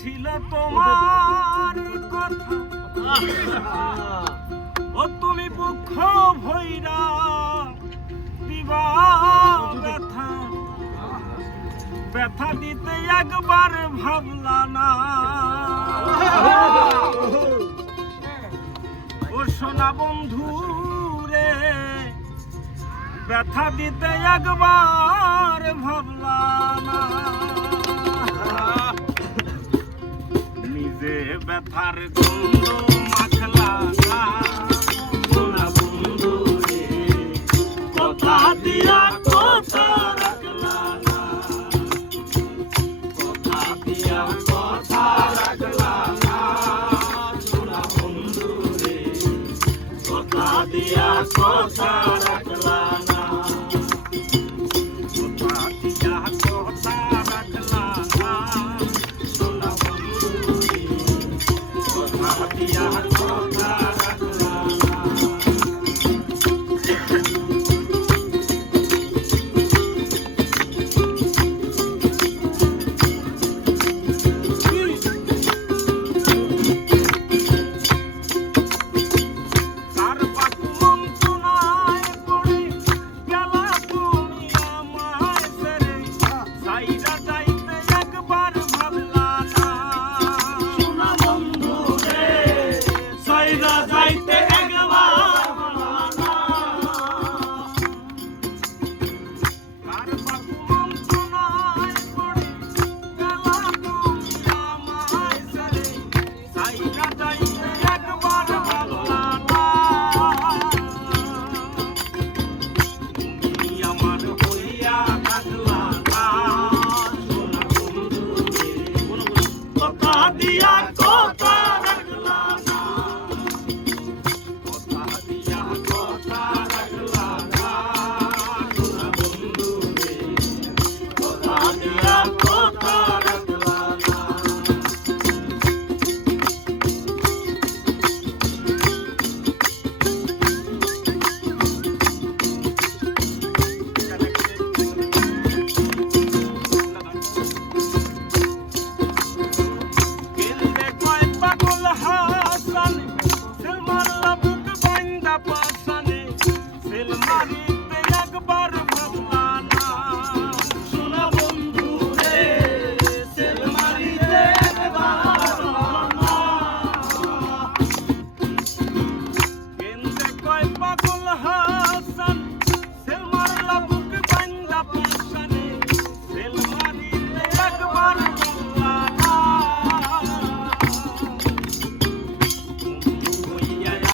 ছিল তোমার কথা ও তুমি দুঃখ ভৈরা দিবা ব্যথা ব্যথা দিতে একবার ভাবলা না ও সোনা বন্ধু রে ব্যথা দিতে একবার ভাবলা না নিজে ব্যথার গন্ধ মাখলা না সোনা বন্ধু রে কথা দিয়া কথা রাখলা না কথা দিয়া কথা রাখলা না সোনা বন্ধু রে কথা দিয়া কথা রাখলা না কথা দিয়া কথা রাখলা না সোনা বন্ধু রে কথা দিয়া কথা রাখলা না দিয়া